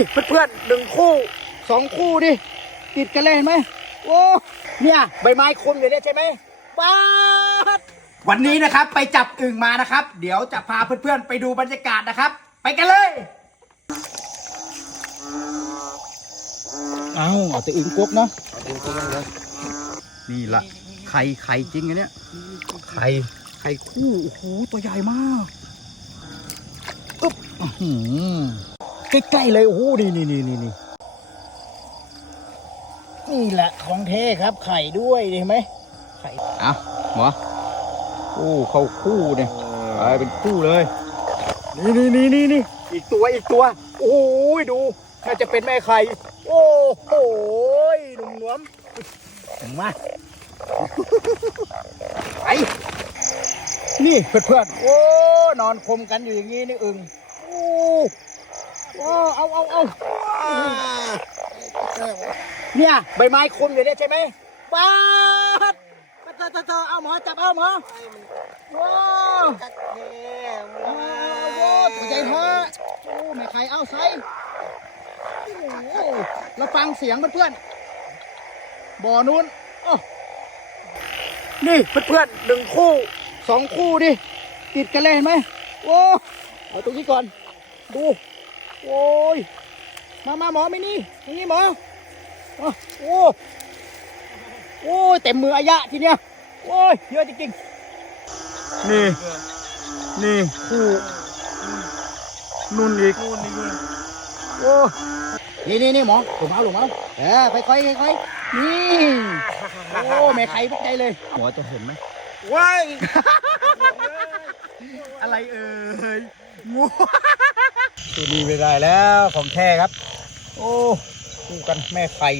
นี่เพื่อนๆหนึ่งคู่สองคู่ดิติดกันเลยเห็นไหมโอ้เนี่ยใบไม้คลุมอยู่เนี่ยใช่ไหมป๊าดวันนี้นะครับไปจับอึ่งมานะครับ เดี๋ยวจะพาเพื่อนๆไปดูบรรยากาศนะครับ ไปกันเลย เอาเอาแต่อึ่งกบเนาะนี่ละไข่ไข่จริงอันเนี้ยไข่ไข่คู่โอ้โหตัวใหญ่มากอึ๊บอื้อหือ ใกล้ๆเลยโอ้โหนี่นี่นี่นี่นี่นี่แหละของเทครับ ไข่ด้วยเห็นไหมไข่เอาหมอโอ้เข้าคู่เนี่ยไปเป็นคู่เลย นี่นี่นี่นี่นี่อีกตัวอีกตัว โอ้ยดูน่าจะเป็นแม่ไข่ โอ้โหหนุ่มหนวมมาไอ้นี่เพื่อนๆโอ้นอนคมกันอยู่อย่างนี้นี่อึงโอ้โอ้ เอาเอาเอาเนี่ยใบไม้คลุมอยู่เนี่ยใช่ไหมป๊าดเธอเธอเธอเอาหมอจับเอาหมอว้าวโอ้โหตัวใหญ่แท้โอ้แม่ไข่เอาใส่โอ้โหเราฟังเสียงเพื่อนๆบ่อนู้นโอ้นี่เพื่อนๆหนึ่งคู่สองคู่ดิติดกันเลยเห็นไหมโอ้เอาตรงนี้ก่อนดู โอ้ย มามาหมอไม่นี่ตรงนี้หมอโอ้โอ้โอ้ยเต็มมืออายะทีเนี้ยโอ้ยเยอะจริงๆนี่ นี่คู่นุ่นอีกโอ้นี่นี่นี่หมอหลงเอาหลงเอาเออค่อยๆค่อยๆนี่โอ้แม่ไข่พวกใจเลยหมอจะเห็นไหมว้ายอะไรเอ่ยงู ตัวนี้ไม่ได้แล้วของแท้ครับ โอ้คู่กันแม่ไข่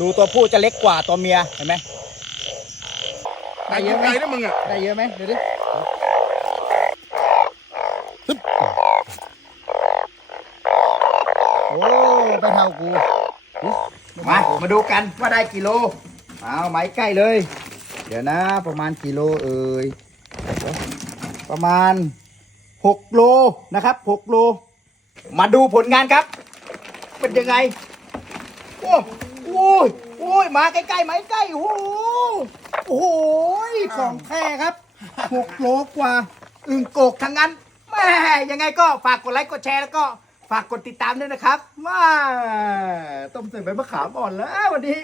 ดูตัวผู้จะเล็กกว่าตัวเมียเห็นไหมได้เยอะไหมไงนะมึงอะได้เยอะไหมเดี๋ยวดิฮึบโอ้ไปเท่ากูมา มาดูกันว่าได้กิโล เอาไม้ใกล้เลย เดี๋ยวนะ ประมาณกิโลเอ่ย ประมาณ6โลนะครับ6โล มาดูผลงานครับ เป็นยังไง โอ้โอ้ยโอ้ยมาใกล้ๆไหมาใกล้โอ้โหโอ้โหของแท้ครับ6โลกว่า อึ่งโกกทั้งนั้นแม่ยังไงก็ฝากกดไลค์กดแชร์แล้วก็ฝากกดติดตามด้วยนะครับมาต้มเสร็จใบมะขามอ่อนแล้ววันนี้